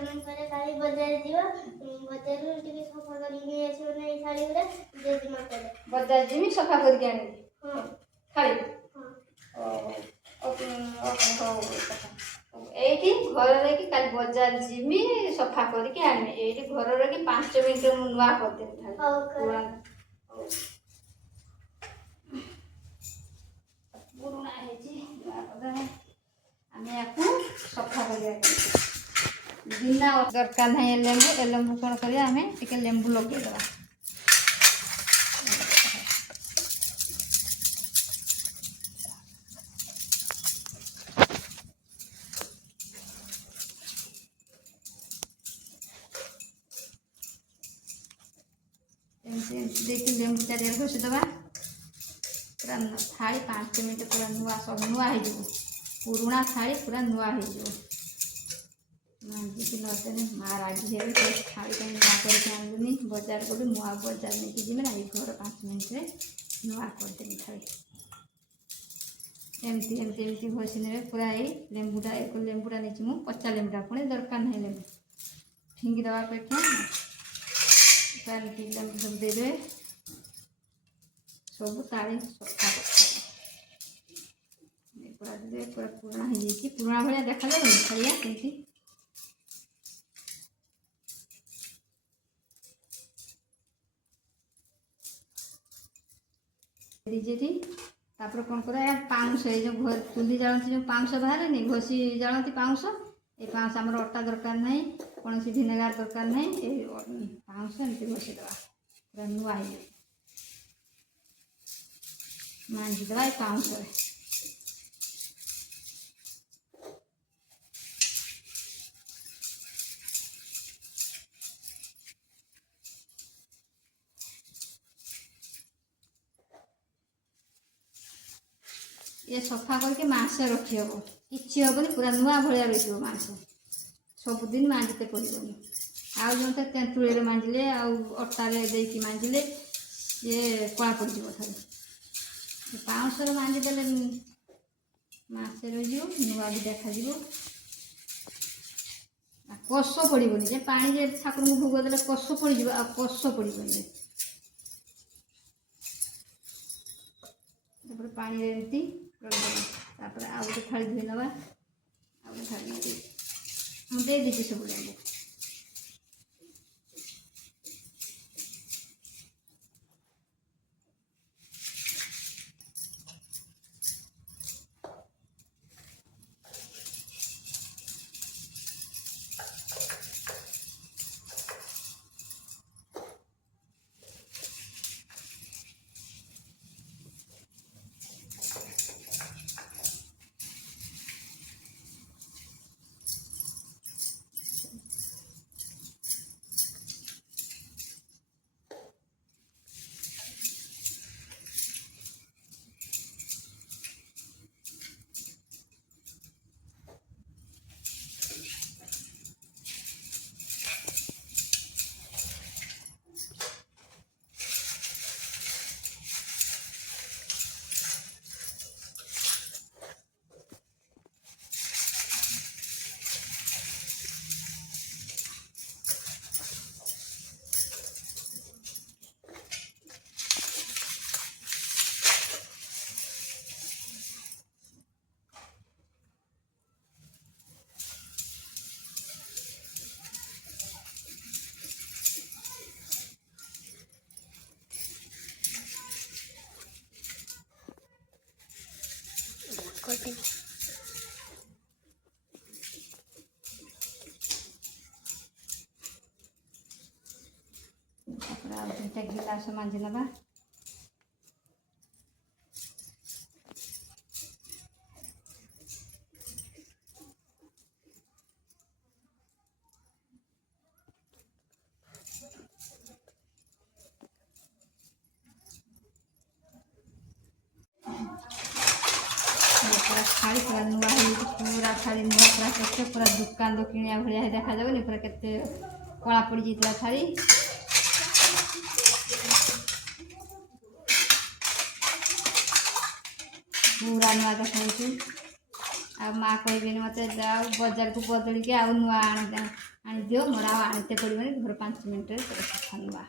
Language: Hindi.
समय पर काली बाजार दिवा बाजार रो टिके सफा करी नै आछो नै थाली गुडा जेदिमा करे बाजार जिमी सफा करके आनी हां थाली हां एठी घर रे कि काली बाजार जिमी सफा करके आनी एठी घर रे कि 5 मिनिट मु नुआ कर दे थाली पुराना है जी आमे आपको सफा करिया बिना दरकार नहीं लेंबू कौन करिया आमे टिके लेंबू लगे दवा देखिए लेंबू चारिया घोषि दवा पूरा थाली 5 मिनिट पूरा नुआ सब नुआ हो पुराना थाली पूरा नुआ हो मांझी नदेने माँ राजी है थाली कहीं नुआ करके आनी बाजार को मुआ बाजार नहीं जी ना घर 5 मिनिट में नुआ करदेनी थाली एमती एमती एमती घोषि ने पूरा ये लेंबूटा एक लेंबूटा नहीं मुझे पचा लेंबूटा पुणी दरकार नहीं लेंबू फिंगी दवा पेट लेंबू सब देदे सब ताली सफा पूरा दे पूरा पुराना हो पुराना भाया देखा जाए थालिया कमी दीजिए तापर कौन कर पाउंस जो घर चूल्ही जालती जो पाउंस बाहर नहीं घोषी जालती पाउंस ये पाउंस आम अटा दरकार नहीं कौन सी भिनेगार दरकार नहीं ये पाउंस एमती घोषी दवा पूरा नुआ हो मांझी दवा ये पाउंस ये सफा करके मासे रखी हम कि हेनी पूरा नुआ भाया रही मास सबुदिन मांजते पड़ोनी आउ जो तेंतुड़ी मांजिले आटार देकी मांजिले ये कला पड़ जाए पाउंस मांजिदे मासे रही नुआ भी देखा कष पड़ोनी पानी ठाकुर को भोग देते कष पड़ कष पड़ोनी पानी एमती तापर आ गए थाली धोई नवा आ गए थाली मुझे दे दीजिए सब लेंबू गिलास मांझी नवा पूरा थाली पूरा नुआ पूरा थाली नुआ पूरा के पूरा दुकान दो किणिया भाया देखा जाऊनी पूरा केते कला पड़ जाता थाली पूरा नुआ देखा आ माँ कहबे मत बजार को बदल के आउ नुआ आनी दियो मोर आनीते पड़ोनी घर 5 मिनट सफा नुआ।